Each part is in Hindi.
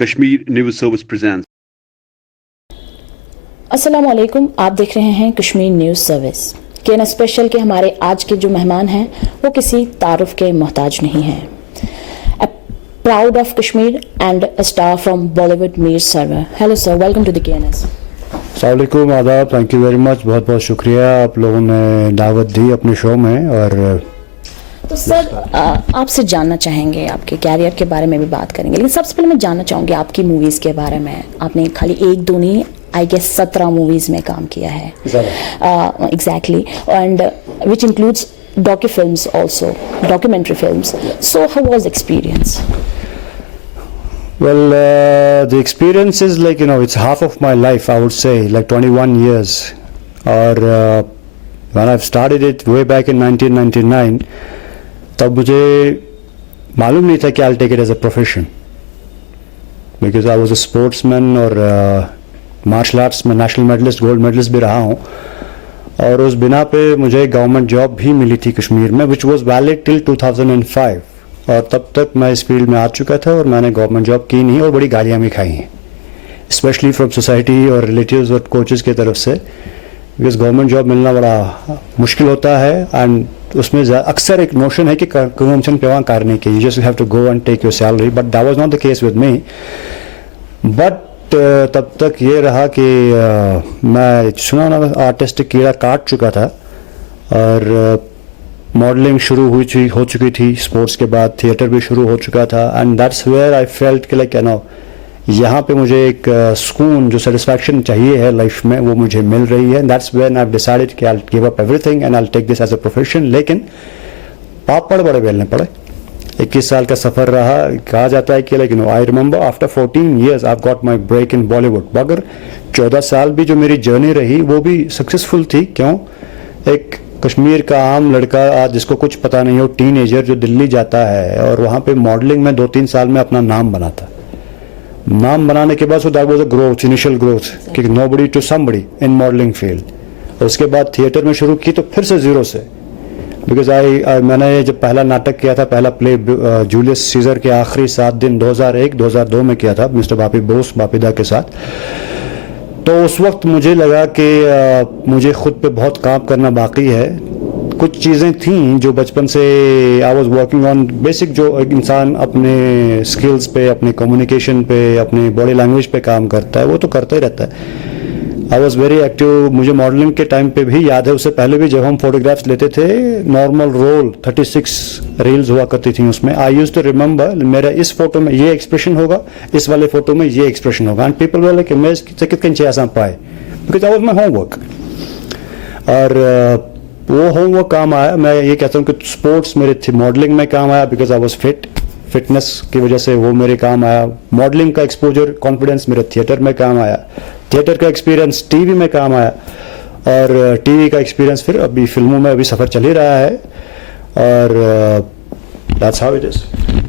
Kashmir News Service presents. अस्सलामुअलैकुम, आप देख रहे हैं कश्मीर न्यूज़ सर्विस। केना स्पेशल के हमारे आज के जो मेहमान हैं वो किसी तारुफ के मोहताज नहीं हैं। Proud of Kashmir and a star from Bollywood Mir Sarwar. Hello sir, welcome to the KNS. अस्सलामुअलैकुम, आदाब, थैंक यू वेरी मच। बहुत बहुत शुक्रिया, आप लोगों ने दावत दी अपने शो में। और तो सर आपसे जानना चाहेंगे, आपके कैरियर के बारे में भी बात करेंगे, लेकिन सबसे पहले मैं जानना चाहूँगी आपकी मूवीज़ के बारे में। आपने खाली एक दो नहीं, आई गेस 17 मूवीज़ में काम किया है। Exactly, and which includes docu films also, documentary films. So how was experience? well, the experience is like, it's half of my life, I would say, like 21 years. Or when I've started it way back in 1999, तब मुझे मालूम नहीं था कि I'll take it as a profession, because I was a sportsman और मार्शल आर्ट्स में नेशनल मेडलिस्ट, गोल्ड मेडलिस्ट भी रहा हूँ। और उस बिना पे मुझे गवर्नमेंट जॉब भी मिली थी कश्मीर में, विच वॉज वैलिड टिल 2005। और तब तक मैं इस फील्ड में आ चुका था और मैंने गवर्नमेंट जॉब की नहीं और बड़ी गालियाँ भी खाई हैं, स्पेशली फ्रॉम सोसाइटी और रिलेटिव्स और कोचेज़ की तरफ से, बिकॉज गवर्नमेंट जॉब मिलना बड़ा मुश्किल होता है। एंड उसमें अक्सर एक नोशन है कि कन्वेंशन पेवा करने के, you just have to go and take your salary, but that was not the case with me. But तब तक ये रहा कि मैं सुना ना आर्टिस्टिक कीड़ा काट चुका था और मॉडलिंग शुरू हो चुकी थी, स्पोर्ट्स के बाद थिएटर भी शुरू हो चुका था। And that's where I felt कि लाइक यहाँ पे मुझे एक सुकून, जो सेटिस्फैक्शन चाहिए है लाइफ में, वो मुझे मिल रही है। That's when I have decided कि I will give up everything and I will take this as a profession. लेकिन पापड़ बड़े बेलने पड़े। 21 साल का सफ़र रहा। कहा जाता है कि like I remember after 14 years I got my break in Bollywood. मगर 14 साल भी जो मेरी जर्नी रही वो भी सक्सेसफुल थी। क्यों? एक कश्मीर का आम लड़का आज जिसको कुछ पता नहीं हो, टीनेजर, जो दिल्ली जाता है और वहाँ पे मॉडलिंग में 2-3 साल में अपना नाम बनाता। नाम बनाने के बाद that was a growth, initial growth, कि nobody to somebody in modelling field. उसके बाद थिएटर में शुरू की तो फिर से जीरो से, बिकॉज मैंने जब पहला नाटक किया था, पहला प्ले जूलियस सीजर के आखिरी 7 दिन 2001-2002 में किया था मिस्टर बापी बोस बापिदा के साथ। तो उस वक्त मुझे लगा कि मुझे खुद पे बहुत काम करना बाकी है। कुछ चीज़ें थीं जो बचपन से I was working on, basic जो एक इंसान अपने स्किल्स पे, अपने कम्युनिकेशन पे, अपनी बॉडी लैंग्वेज पे काम करता है, वो तो करता ही रहता है। I was very active. मुझे मॉडलिंग के टाइम पे भी याद है, उससे पहले भी जब हम फोटोग्राफ्स लेते थे, नॉर्मल रोल 36 रील्स हुआ करती थी उसमें। आई यूज टू रिमेंबर मेरा इस फोटो में ये एक्सप्रेशन होगा, इस वाले फोटो में ये एक्सप्रेशन होगा। एंड पीपल वर लाइक मैं कितने आसान पाए, because I was my homework. और वो होमवर्क काम आया। मैं ये कहता हूँ कि स्पोर्ट्स मेरे मॉडलिंग में काम आया, बिकॉज आई वॉज फिटनेस की वजह से वो मेरे काम आया। मॉडलिंग का एक्सपोजर, कॉन्फिडेंस मेरे थिएटर में काम आया। थिएटर का एक्सपीरियंस टीवी में काम आया और टीवी का एक्सपीरियंस फिर अभी फिल्मों में अभी सफ़र चल ही रहा है। और दैट्स हाउ इट इज़।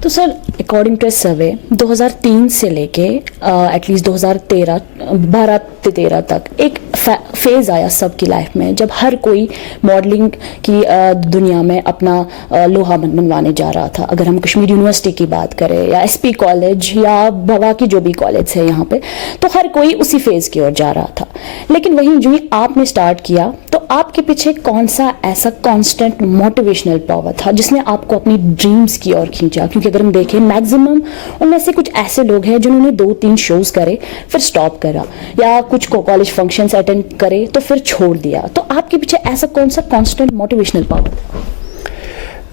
तो सर, अकॉर्डिंग टू ए सर्वे 2003 से लेके एटलीस्ट 2013 तक एक फेज़ आया सबकी लाइफ में, जब हर कोई मॉडलिंग की दुनिया में अपना लोहा मनवाने जा रहा था। अगर हम कश्मीर यूनिवर्सिटी की बात करें या एसपी कॉलेज या भवा की जो भी कॉलेज है यहाँ पे, तो हर कोई उसी फेज़ की ओर जा रहा था। लेकिन वहीं जो ही आपने स्टार्ट किया, तो आपके पीछे कौन सा ऐसा कॉन्स्टेंट मोटिवेशनल पावर था जिसने आपको अपनी ड्रीम्स की ओर खींचा? क्योंकि अगर हम देखें, मैक्सिमम उनमें से कुछ ऐसे लोग हैं जिन्होंने 2-3 शोज करे फिर स्टॉप करा, या कुछ को कॉलेज फंक्शंस अटेंड करे तो फिर छोड़ दिया। तो आपके पीछे ऐसा कौन सा कांस्टेंट मोटिवेशनल पावर था?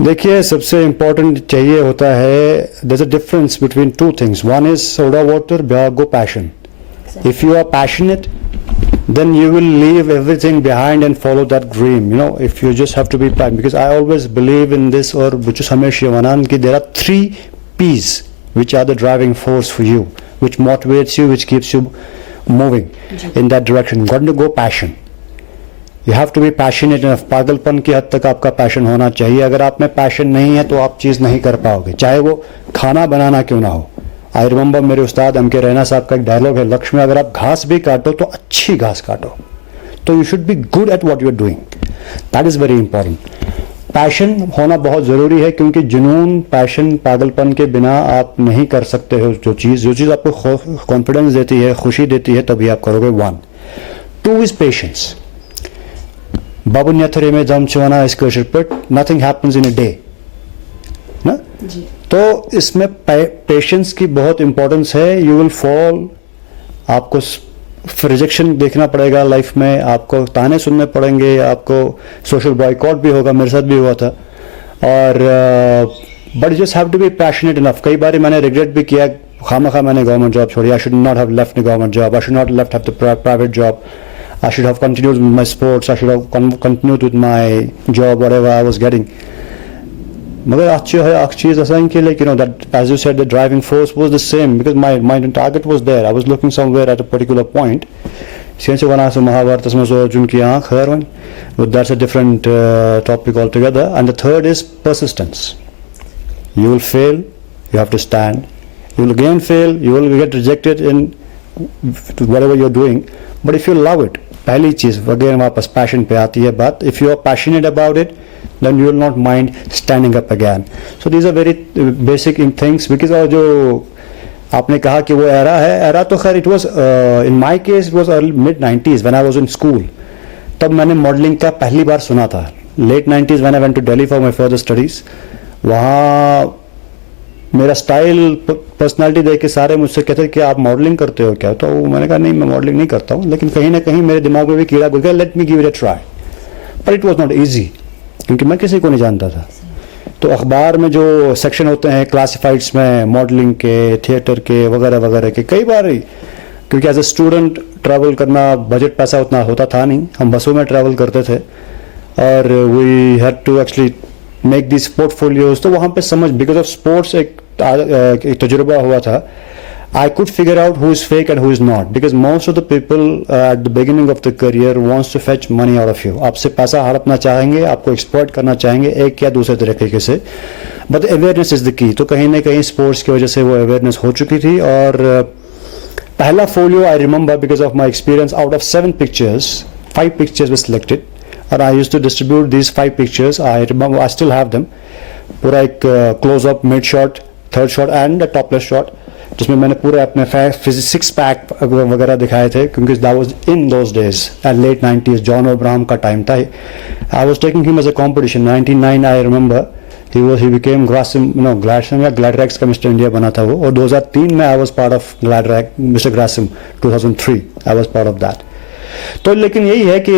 देखिए, सबसे इम्पोर्टेंट चाहिए होता है, there is a difference between 2 things. One is soda water, go passion. If you are passionate, then you will leave everything behind and follow that dream. If you just have to be passionate, because I always believe in this, or which is हमेशा मानन कि there are 3 P's which are the driving force for you, which motivates you, which keeps you moving in that direction. Got to go passion. You have to be passionate enough. पागलपन की हद तक आपका पैशन होना चाहिए। अगर आप में पैशन नहीं है तो आप चीज़ नहीं कर पाओगे, चाहे वो खाना बनाना क्यों ना हो। आई रिमेंबर मेरे उस्ताद एम के रैना साहब का एक डायलॉग है, लक्ष्य में अगर आप घास भी काटो तो अच्छी घास काटो। तो you should be good at what you are doing. That is very important. Passion होना बहुत ज़रूरी है, क्योंकि जुनून, पैशन, पागलपन के बिना आप नहीं कर सकते हो जो चीज़ आपको कॉन्फिडेंस देती है, खुशी देती है, तभी आप करोगे. 1. 2 इज़ पेशेंस. बाबुन यथरे में दम चुना इस क्वेश्चन पर, nothing happens in a day ना. तो इसमें पेशेंस की बहुत इंपॉर्टेंस है. यू विल फॉल, आपको रिजेक्शन देखना पड़ेगा लाइफ में, आपको ताने सुनने पड़ेंगे, आपको सोशल बॉयकॉट भी होगा, मेरे साथ भी हुआ था. और but just have to be passionate enough. कई बार मैंने रिग्रेट भी किया, खामखा मैंने गवर्नमेंट जॉब छोड़ी. I should not have left the government job, I should not left have the private job, I should have continued with my sports, I should have continued with my job whatever I was getting. मगर अच्छी है एक चीज़ ऐसा कि like you know that as you said the driving force was the same, because my target was there. I was looking somewhere at a particular point. since you want to Mahabharata समझो अर्जुन की आँख हर one, but that's a different topic altogether. And the third is persistence. You will fail, you have to stand. You will again fail, you will get rejected in whatever you're doing. But if you love it, पहली चीज़ again वापस passion पे आती है बात. If you are passionate about it, then you will not mind standing up again. So these are very basic in things, because और जो आपने कहा कि वो एरा है, एरा तो खैर it was in my case it was early mid 90s when I was in school. तब मैंने मॉडलिंग का पहली बार सुना था. Late 90s when I went to Delhi for my further studies. वहाँ मेरा स्टाइल, पर्सनालिटी देख के सारे मुझसे कहते कि आप मॉडलिंग करते हो क्या. तो मैंने कहा नहीं, मैं मॉडलिंग नहीं करता हूँ, लेकिन कहीं ना कहीं मेरे दिमाग में भी कीड़ा घुस गया, let me give it a try. But it was not easy, क्योंकि मैं किसी को नहीं जानता था. तो अखबार में जो सेक्शन होते हैं क्लासिफाइड्स में, मॉडलिंग के, थिएटर के वगैरह वगैरह के, कई बार क्योंकि एज ए स्टूडेंट ट्रैवल करना, बजट पैसा उतना होता था नहीं, हम बसों में ट्रैवल करते थे, और we had to actually make this portfolios. तो वहाँ पे समझ, बिकॉज ऑफ स्पोर्ट्स एक तजुर्बा हुआ था. I could figure out who is fake and who is not, because most of the people at the beginning of the career wants to fetch money out of you. आपसे पैसा हड़पना चाहेंगे, आपको एक्सप्लॉइट करना चाहेंगे एक या दूसरे तरीके से. But awareness is the key. तो कहीं ना कहीं स्पोर्ट्स की वजह से वो अवेयरनेस हो चुकी थी. और पहला folio I remember because of my experience, out of 7 pictures, 5 pictures were selected, and I used to distribute these 5 pictures. I remember, I still have them. पूरा एक close up, mid shot, third shot and topless shot, जिसमें मैंने पूरे अपने 6 पैक वगैरह दिखाए थे, क्योंकि that was in those days at late 90s. John Abraham का टाइम था. I was taking him as a competition. 99 I remember he became Grasim या ग्लैडरैक्स का मिस्टर इंडिया बना था वो. और 2003 में I was part of Gladrags, mister Grasim 2003 I was part of that. तो लेकिन यही है कि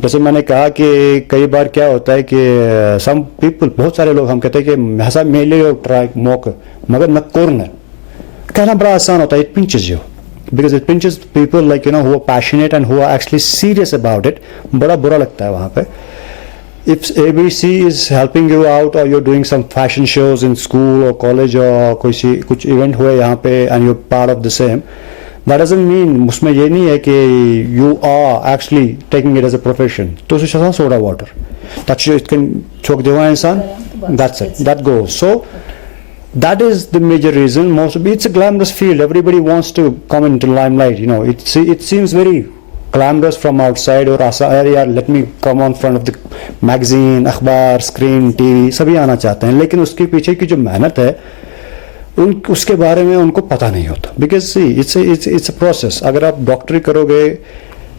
जैसे मैंने कहा कि कई बार क्या होता है कि सम पीपल, बहुत सारे लोग हम कहते हैं कि ऐसा मेले ट्राई मौका, मगर न कोरना कहना बड़ा आसान होता है. It pinches you, because it pinches people like you know who are passionate and who are actually serious about it. बड़ा बुरा लगता है वहाँ पे. If ABC is helping you out, or you're doing some fashion shows in school or college, or कुछ event हुए यहाँ पे and you're part of the same, that doesn't mean, उसमें ये नहीं है कि you are actually taking it as a profession. तो उसे शायद soda water, that it can छोक देवा इंसान, that's it, that goes. So that is the major reason. Most of it's a glamorous field. Everybody wants to come into limelight. You know, it seems very glamorous from outside, और यार let me come on front of the magazine, अखबार, स्क्रीन, टीवी, सभी आना चाहते हैं, लेकिन उसके पीछे की जो मेहनत है उसके बारे में उनको पता नहीं होता. Because see it's a process. अगर आप डॉक्टरी करोगे,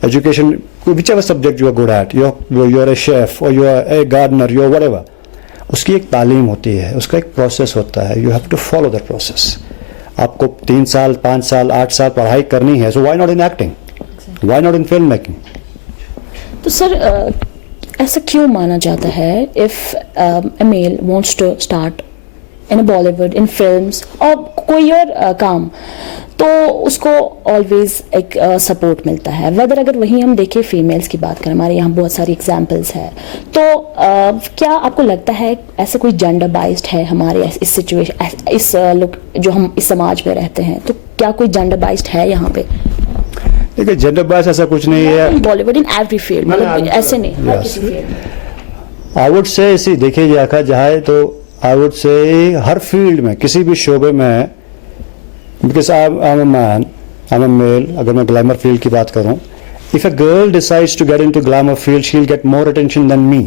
education, whichever subject you are good at, you are a chef और you are a gardener, you are whatever, उसकी एक तालीम होती है, उसका एक प्रोसेस होता है. You have to follow that process. आपको 3 साल, 5 साल, 8 साल पढ़ाई करनी है. So why not in acting, Why not in film making? तो सर ऐसा क्यों माना जाता है, if a male wants to start in a Bollywood, in films और कोई और काम, तो उसको ऑलवेज एक सपोर्ट मिलता है. वेदर अगर वहीं हम देखें फीमेल्स की बात करें, हमारे यहाँ बहुत सारी एग्जांपल्स है. तो क्या आपको लगता है ऐसा कोई जेंडर बाइस्ड है हमारे इस सिचुएशन, इस लोग जो हम इस समाज में रहते हैं, तो क्या कोई जेंडर बाइस्ड है यहाँ पे? देखिए, जेंडर बाइस ऐसा कुछ नहीं है. बॉलीवुड इन एवरी फील्ड, मतलब ऐसे नहीं, हर किसी फील्ड. आई वुड से इसी देखिए देखा जाए तो I would say her field में, किसी भी शोबे में, because I am a man, I am a male. अगर मैं ग्लैमर फील्ड की बात करूं, if a girl decides to get into glamour field, she will get more attention than me.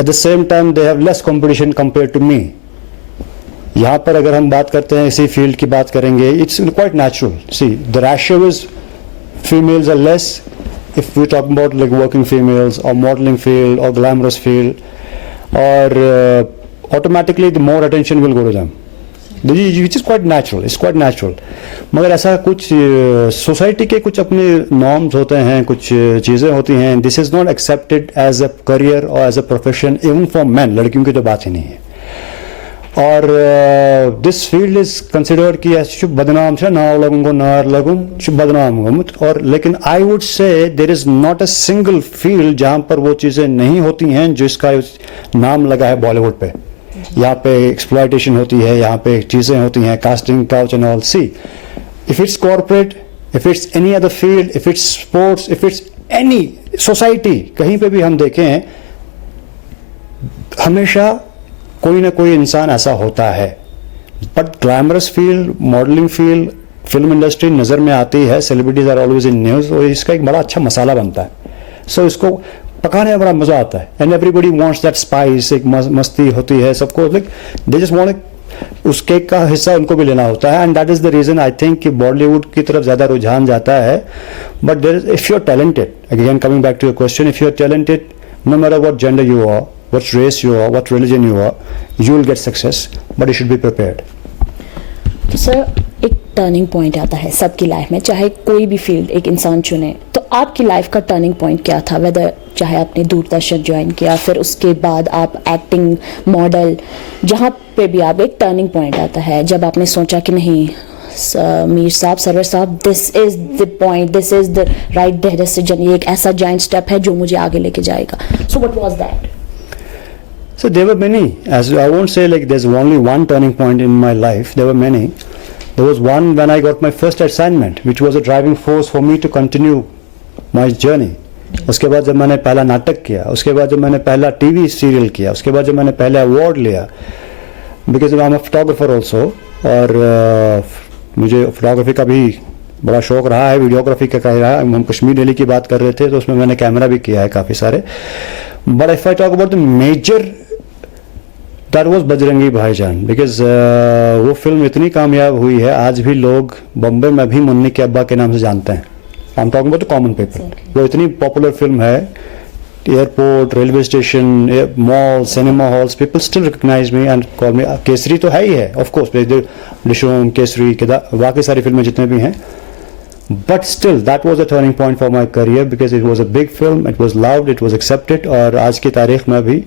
At the same time they have less competition compare to me. यहाँ पर अगर हम बात करते हैं इसी फील्ड की बात करेंगे, it's quite natural. See the ratio is females are less if we talk about like working females or modeling field or glamorous field, or automatically the more attention will go to them, which is quite natural. It's quite natural. मगर ऐसा कुछ सोसाइटी के कुछ अपने नॉर्म्स होते हैं, कुछ चीज़ें होती हैं. This is not accepted as a career और as a profession even for man. लड़कियों की तो बात ही नहीं है. और दिस फील्ड इज कंसिडर्ड कि शुभ बदनाम से ना लगूँ को नार लगूँ शुभ बदनाम गमुत. और लेकिन I would say there is not a single field जहाँ पर वो चीज़ें नहीं होती हैं जिसका नाम लगा है बॉलीवुड पे. यहाँ पे एक्सप्लॉयटेशन होती है, यहाँ पे चीज़ें होती हैं, casting couch and all. See if it's corporate, if it's any other field, if it's sports, if it's any society, कहीं पे भी हम देखें हमेशा कोई ना कोई इंसान ऐसा होता है. But glamorous field, modelling field, film industry नज़र में आती है. Celebrities are always in news और इसका एक बड़ा अच्छा मसाला बनता है. सो इसको पकाने में बड़ा मज़ा आता है. And everybody wants that spice. एक मस्ती होती है सबको. लाइक दे जस्ट वांट उस केक का हिस्सा उनको भी लेना होता है. And that is the reason I think कि बॉलीवुड की तरफ ज़्यादा रुझान जाता है. But there is, if you are talented, again coming back to your question, if you are talented, no matter what gender you are, what race you are, what religion you are, you will get success, but you should be prepared. तो सर एक टर्निंग पॉइंट आता है सबकी लाइफ में, चाहे कोई भी फील्ड एक इंसान चुने. तो आपकी लाइफ का टर्निंग पॉइंट क्या था? वेदर चाहे आपने दूरदर्शन ज्वाइन किया, फिर उसके बाद आप एक्टिंग, मॉडल, जहाँ पे भी आप, एक टर्निंग पॉइंट आता है जब आपने सोचा कि नहीं मीर साहब, सरवर साहब, this is the point, this is the right decision, ये एक ऐसा जाइंट स्टेप है जो मुझे आगे लेके जाएगा. So what was that? So there were many. As I won't say like there's only one turning point in my life. There were many. There was one when I got my first assignment, which was a driving force for me to continue my journey. उसके बाद जब मैंने पहला नाटक किया, उसके बाद जब मैंने पहला टीवी सीरियल किया, उसके बाद जब मैंने पहला अवार्ड लिया, because I am a photographer also. और मुझे फोटोग्राफी का भी बड़ा शौक रहा है, वीडियोग्राफी का रहा है. हम कश्मीर डेली की बात कर रहे थे तो उसमें मैंने कैमरा भी किया है काफ़ी सारे. But if I talk about the major, that was Bajrangi Bhaijaan. Because वो फिल्म इतनी कामयाब हुई है, आज भी लोग बॉम्बे में भी मुन्नी के अब्बा के नाम से जानते हैं. I am talking about the common people. वो इतनी पॉपुलर फिल्म है. Airport, railway station, mall, cinema halls, people still recognise me and call me. Kesari तो है ही है ऑफ कोर्स, डिशोम, केसरी, बाकी सारी फिल्में जितने भी हैं. But still, that was a turning point for my career because it was a big film, it was loved, it was accepted. और आज की तारीख में भी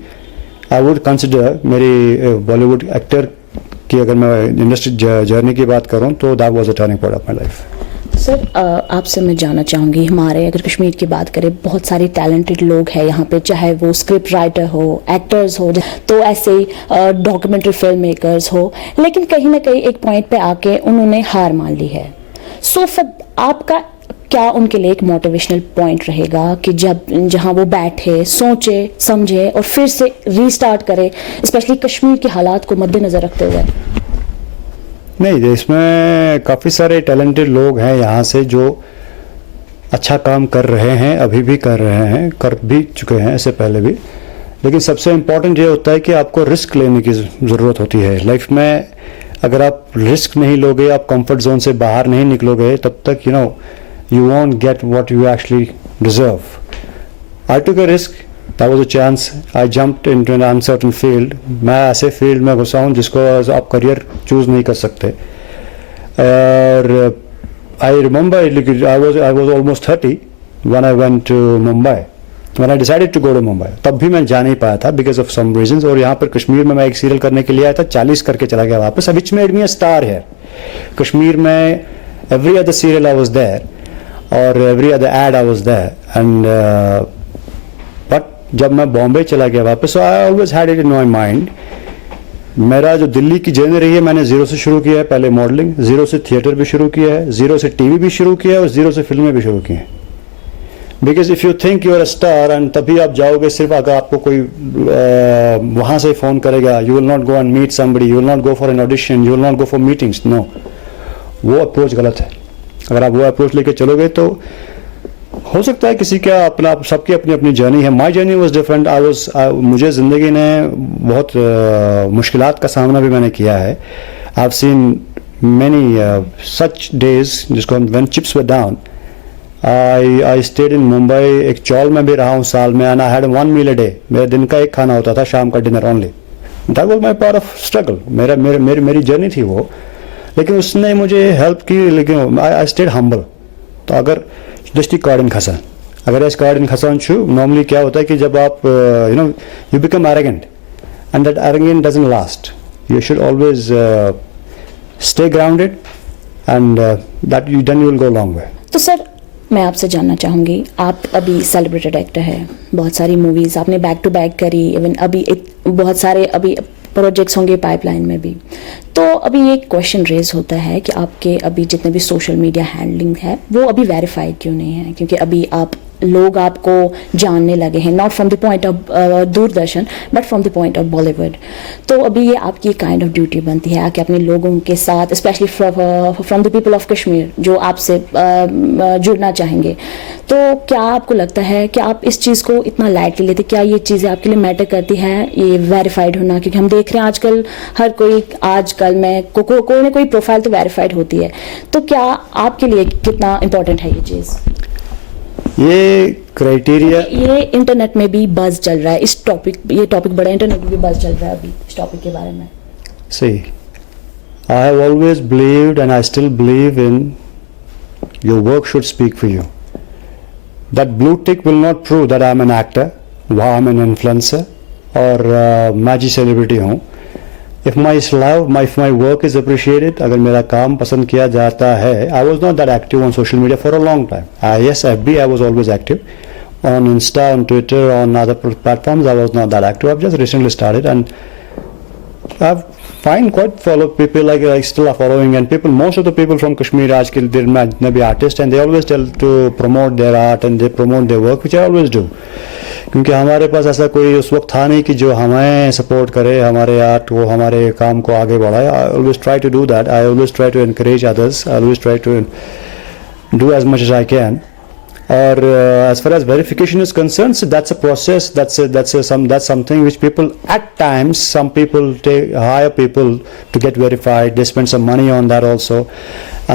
I would consider मेरी बॉलीवुड एक्टर की अगर मैं इंडस्ट्री जर्नी की बात करूँ तो that was a turning point of my life. Sir आपसे मैं जानना चाहूँगी, हमारे अगर कश्मीर की बात करें, बहुत सारे टैलेंटेड लोग हैं यहाँ पे, चाहे वो स्क्रिप्ट राइटर हो, एक्टर्स हो, तो ऐसे ही डॉक्यूमेंट्री फिल्म मेकर्स हो, लेकिन कहीं ना कहीं एक पॉइंट पे आके उन्होंने हार मान ली है. सो फिर आपका क्या उनके लिए एक मोटिवेशनल पॉइंट रहेगा कि जब जहां वो बैठे, सोचे, समझे और फिर से रीस्टार्ट करे, स्पेशली कश्मीर के हालात को मद्देनजर रखते हुए? नहीं, इसमें काफ़ी सारे टैलेंटेड लोग हैं यहाँ से जो अच्छा काम कर रहे हैं, अभी भी कर रहे हैं, कर भी चुके हैं इससे पहले भी. लेकिन सबसे इम्पोर्टेंट ये होता है कि आपको रिस्क लेने की ज़रूरत होती है लाइफ में. अगर आप रिस्क नहीं लोगे, आप कंफर्ट जोन से बाहर नहीं निकलोगे, तब तक you won't get what you actually deserve. I took a risk. That was a chance. I jumped into an uncertain field. मैं ऐसे फील्ड में घुसा हूँ जिसको आप करियर चूज नहीं कर सकते. और I remember I was almost 30 when I went to Mumbai. When I decided to go to Mumbai, तब भी मैं जा नहीं पाया था because of some reasons. और यहाँ पर कश्मीर में मैं एक सीरियल करने के लिए आया था, 40 करके चला गया वापस. Which made me a star here. Kashmir में every other serial I was there, और every other ad I was there. And but जब मैं बॉम्बे चला गया वापस, so I always had it in my mind. मेरा जो दिल्ली की जर्नी रही है, मैंने जीरो से शुरू किया है. पहले मॉडलिंग, जीरो से थिएटर भी शुरू किया है, जीरो से टीवी भी शुरू किया है और जीरो से फिल्में भी शुरू की हैं. Because if you think you are a star and तभी आप जाओगे सिर्फ अगर आपको कोई वहाँ से फ़ोन करेगा, you will not go and meet somebody, you will not go for an audition, you will not go for meetings. No, वो अप्रोच गलत है. अगर आप वो अप्रोच लेके चलोगे तो हो सकता है किसी का अपना, सबकी अपनी अपनी जर्नी है. My journey was different. मुझे ज़िंदगी ने बहुत मुश्किलात का सामना भी मैंने किया है. I have seen many such days जिसको हम when chips were down. I stayed in Mumbai. एक चौल में भी रहा हूँ साल में. And I had 1 meal a day. मेरा दिन का एक खाना होता था, शाम का dinner only. That was my part of struggle. मेरी जर्नी थी वो. लेकिन उसने मुझे हेल्प की. लेकिन आई स्टेड हम्बल. तो अगर दृष्टि कार्डिन खसान, अगर इस कार्डिन खसान छू, नॉर्मली क्या होता है कि जब आप you become arrogant, and that arrogant doesn't last. You should always stay grounded, and that you then you will go long way. तो सर, मैं आपसे जानना चाहूँगी, आप अभी सेलिब्रेटेड एक्टर हैं, बहुत सारी मूवीज़ आपने बैक टू बैक करी, इवन अभी बहुत सारे अभी प्रोजेक्ट्स होंगे पाइपलाइन में भी. तो अभी एक क्वेश्चन रेज होता है कि आपके अभी जितने भी सोशल मीडिया हैंडलिंग है वो अभी वेरीफाइड क्यों नहीं है? क्योंकि अभी लोग आपको जानने लगे हैं, not from the point of Doordarshan but from the point of Bollywood. तो अभी ये आपकी काइंड ऑफ ड्यूटी बनती है कि अपने लोगों के साथ, specially from the people of Kashmir जो आपसे जुड़ना चाहेंगे, तो क्या आपको लगता है कि आप इस चीज़ को इतना लाइटली लेते? क्या ये चीज़ें आपके लिए मैटर करती है, ये वेरीफाइड होना? क्योंकि हम देख रहे हैं आजकल हर कोई, आजकल में कोई ना कोई प्रोफाइल तो वेरीफाइड होती है. तो क्या आपके लिए कितना इंपॉर्टेंट है ये चीज़? ये क्राइटेरिया, ये इंटरनेट में भी बज़ चल रहा है इस टॉपिक, ये टॉपिक बड़ा इंटरनेट में भी बज़ चल रहा है अभी इस टॉपिक के बारे में. See, I have always believed and I still believe in your work should speak for you. That blue tick will not prove that I'm an actor, I'm an influencer, और मैं जी सेलिब्रिटी हूँ. If my work is appreciated, अगर मेरा काम पसंद किया जाता है, I was not that active on social media for a long time. Yes, FB, I was always active. On Insta, on Twitter, on other platforms, I was not that active. I've just recently started, and I've find quite follow people like still are following, and people, most of the people from Kashmir, आज के दिन में जितने भी artists, and they always tell to promote their art and they promote their work, which I always do. क्योंकि हमारे पास ऐसा कोई उस वक्त था नहीं कि जो हमें सपोर्ट करे, हमारे आर्ट को, हमारे काम को आगे बढ़ाए. I always try to do that. I always try to encourage others. I always try to do as much as I can. Or as far as verification is concerned, so that's a process. That's something which people at times, some people hire people to get verified. They spend some money on that also,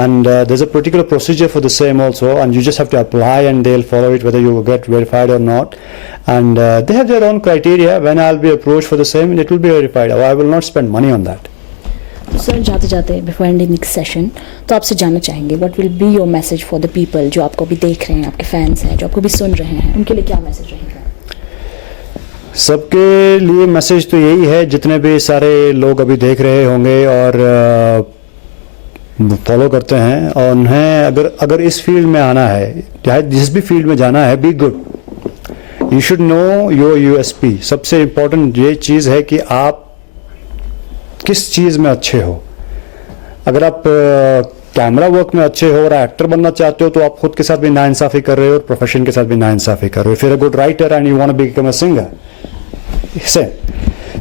and there's a particular procedure for the same also, and you just have to apply and they'll follow it whether you get verified or not. And they have their own criteria. When I'll be approached for the same, it will be verified. I will not spend money on that. Sir, जाते जाते बिफोर एंडिंग नेक्स्ट सेशन, तो आपसे जानना चाहेंगे what will be your message for the people जो आपको भी देख रहे हैं, आपके फैंस हैं जो आपको भी सुन रहे हैं, उनके लिए क्या मैसेज रहेगा? सबके लिए मैसेज तो यही है, जितने भी सारे लोग अभी देख रहे होंगे और फॉलो करते हैं, और उन्हें अगर इस फील्ड में आना है, चाहे जिस भी फील्ड में जाना है, be good. You should know your USP. सबसे इम्पोर्टेंट ये चीज़ है कि आप किस चीज़ में अच्छे हो. अगर आप कैमरा वर्क में अच्छे हो और एक्टर बनना चाहते हो, तो आप खुद के साथ भी नाइंसाफ़ी कर रहे हो और प्रोफेशन के साथ भी नाइंसाफ़ी कर रहे हो. If you are a good writer and you want to become a singer,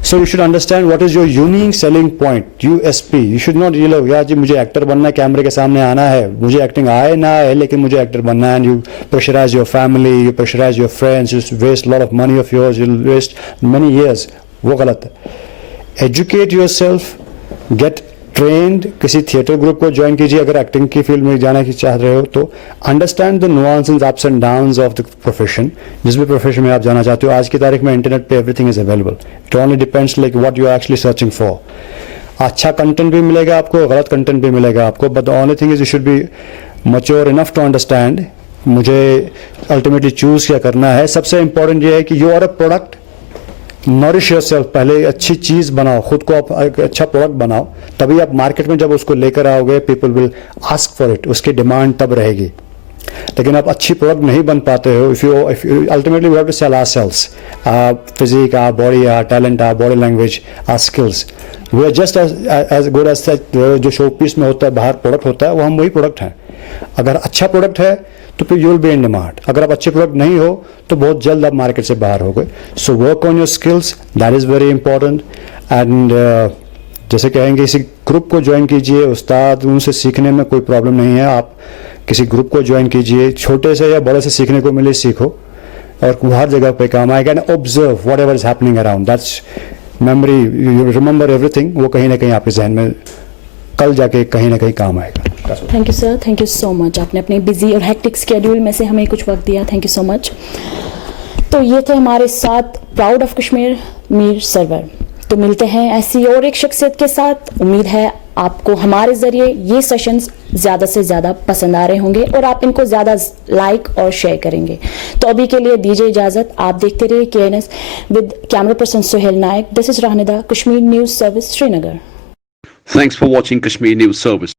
so you should understand what is your unique selling point, USP. you should not यार जी मुझे एक्टर बनना है, कैमरे के सामने आना है, मुझे एक्टिंग आए ना आए, लेकिन मुझे एक्टर बनना है. and you pressurize your family, you pressurize your friends, you waste a lot of money of yours, you'll waste many years. वो गलत है. Educate your self, get trained. किसी थिएटर ग्रुप को ज्वाइन कीजिए अगर एक्टिंग की फील्ड में जाना की चाह रहे हो तो. Understand the nuances, ups and downs of the profession. जिस भी प्रोफेशन में आप जाना चाहते हो, आज की तारीख में इंटरनेट पे everything is available. It only depends like what you are actually searching for. अच्छा कंटेंट भी मिलेगा आपको, गलत कंटेंट भी मिलेगा आपको, but the only thing is you should be mature enough to understand मुझे अल्टीमेटली चूज क्या करना है. सबसे इंपॉर्टेंट ये है कि you are a product. Nourish yourself. पहले अच्छी चीज़ बनाओ, खुद को आप एक अच्छा प्रोडक्ट बनाओ, तभी आप मार्केट में जब उसको लेकर आओगे, people will ask for it. उसकी डिमांड तब रहेगी. लेकिन आप अच्छी प्रोडक्ट नहीं बन पाते हो. If you ultimately we have to sell ourselves, physique, our body, our talent, our body language, our skills. We are just as good as जो शो पीस में होता है, बाहर प्रोडक्ट होता है, वो हम वही प्रोडक्ट हैं. अगर अच्छा प्रोडक्ट है तो फिर you will be in demand. अगर आप अच्छे प्रोडक्ट नहीं हो तो बहुत जल्द आप मार्केट से बाहर हो गए. So work on your skills, that is very important. And जैसे कहेंगे, इसी ग्रुप को ज्वाइन कीजिए, उस्ताद उनसे सीखने में कोई प्रॉब्लम नहीं है. आप किसी ग्रुप को ज्वाइन कीजिए, छोटे से या बड़े से सीखने को मिले सीखो, और वो हर जगह पे काम आएगा। And observe what ever is happening around, that's memory, you remember everything, वो कहीं ना कहीं आपके जहन में कल जाके कहीं ना कहीं काम आएगा। Thank you sir, thank you so much. आपने अपने बिजी और हेक्टिक स्केड्यूल में से हमें कुछ वक्त दिया, थैंक यू सो मच। तो ये थे हमारे साथ प्राउड ऑफ कश्मीर मीर सरवर। तो मिलते हैं ऐसी और एक शख्सियत के साथ। उम्मीद है आपको हमारे ज़रिए ये सेशंस ज़्यादा से ज़्यादा पसंद आ रहे होंगे और आप इनको ज़्यादा लाइक और शेयर करेंगे। तो अभी के लिए दीजिए इजाज़त। आप देखते रहिए KNS with camera person Suhail Naik. This is Rahneda, Kashmir news service, Srinagar. Thanks for watching Kashmir News Service.